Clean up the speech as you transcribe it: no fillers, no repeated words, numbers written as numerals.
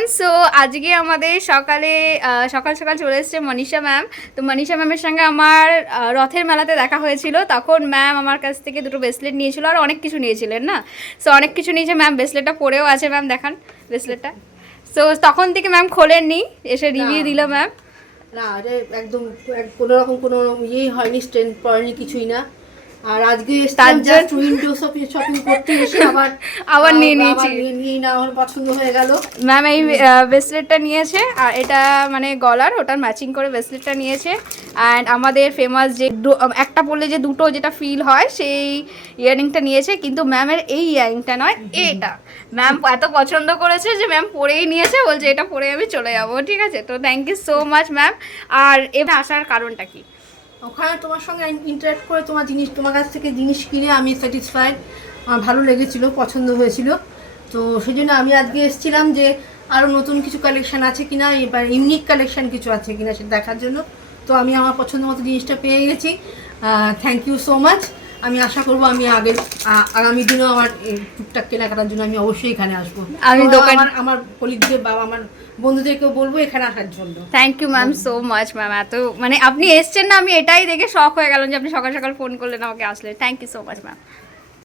Everyone. So আজকে আমাদের সকালে সকাল সকাল চলে এসেছে মনীষা ম্যাম। তো মনীষা ম্যামের সঙ্গে আমার রথের মেলাতে দেখা হয়েছিল। তখন ম্যাম আমার কাছ থেকে দুটো ব্রেসলেট নিয়েছিল আর অনেক কিছু নিয়েছিলেন না। সো অনেক কিছু নিয়েছে ম্যাম, ব্রেসলেটটা পরেও আছে ম্যাম, দেখান ব্রেসলেটটা। সো তখন থেকে ম্যাম খোলেননি, এসে রিভিউ দিল ম্যাম। না এটা একদম কোনো রকম কোনো ইয়েই হয়নি, স্ট্রেন্থ পড়েনি, কিছুই না। আর আজকে তার জাস্ট উইন্ডো শপিং করতে এসে আবার নিয়ে নিয়েছি। নিয়ে না, আমার পছন্দ হয়ে গেল। ম্যাম এই ব্রেসলেটটা নিয়েছে আর এটা মানে গলার ওটার ম্যাচিং করে ব্রেসলেটটা নিয়েছে। অ্যান্ড আমাদের ফেমাস যে একটা পরলে যে দুটো যেটা ফিল হয় সেই ইয়ারিংটা নিয়েছে, কিন্তু ম্যামের এই ইয়ারিংটা নয়, এটা ম্যাম এত পছন্দ করেছে যে ম্যাম পরেই নিয়েছে, বলছে এটা পরে আমি চলে যাবো। ঠিক আছে, তো thank you so much ma'am. আর এবার আসার কারণটা কি? ওখানে তোমার সঙ্গে ইন্টারাক্ট করে তোমার কাছ থেকে জিনিস কিনে আমি স্যাটিসফাইড, আমার ভালো লেগেছিলো, পছন্দ হয়েছিল। তো সেই জন্য আমি আজকে এসেছিলাম যে আরও নতুন কিছু কালেকশান আছে কিনা, এবার ইউনিক কালেকশান কিছু আছে কিনা সেটা দেখার জন্য। তো আমি আমার পছন্দ মতো জিনিসটা পেয়ে গেছি। Thank you so much. আমি আশা করবো আমি আগামী দিনেও আমার টুকটাক কেনাকাটার জন্য আমি অবশ্যই এখানে আসবো। আমি আমার কলিগদের বা আমার বন্ধুদেরকেও বলবো এখানে আসার জন্য। Thank you ma'am so much ma'am. এত মানে আপনি এসছেন না, আমি এটাই দেখে শখ হয়ে গেলাম যে আপনি সকাল সকাল ফোন করলেন আমাকে, আসলে thank you so much ma'am.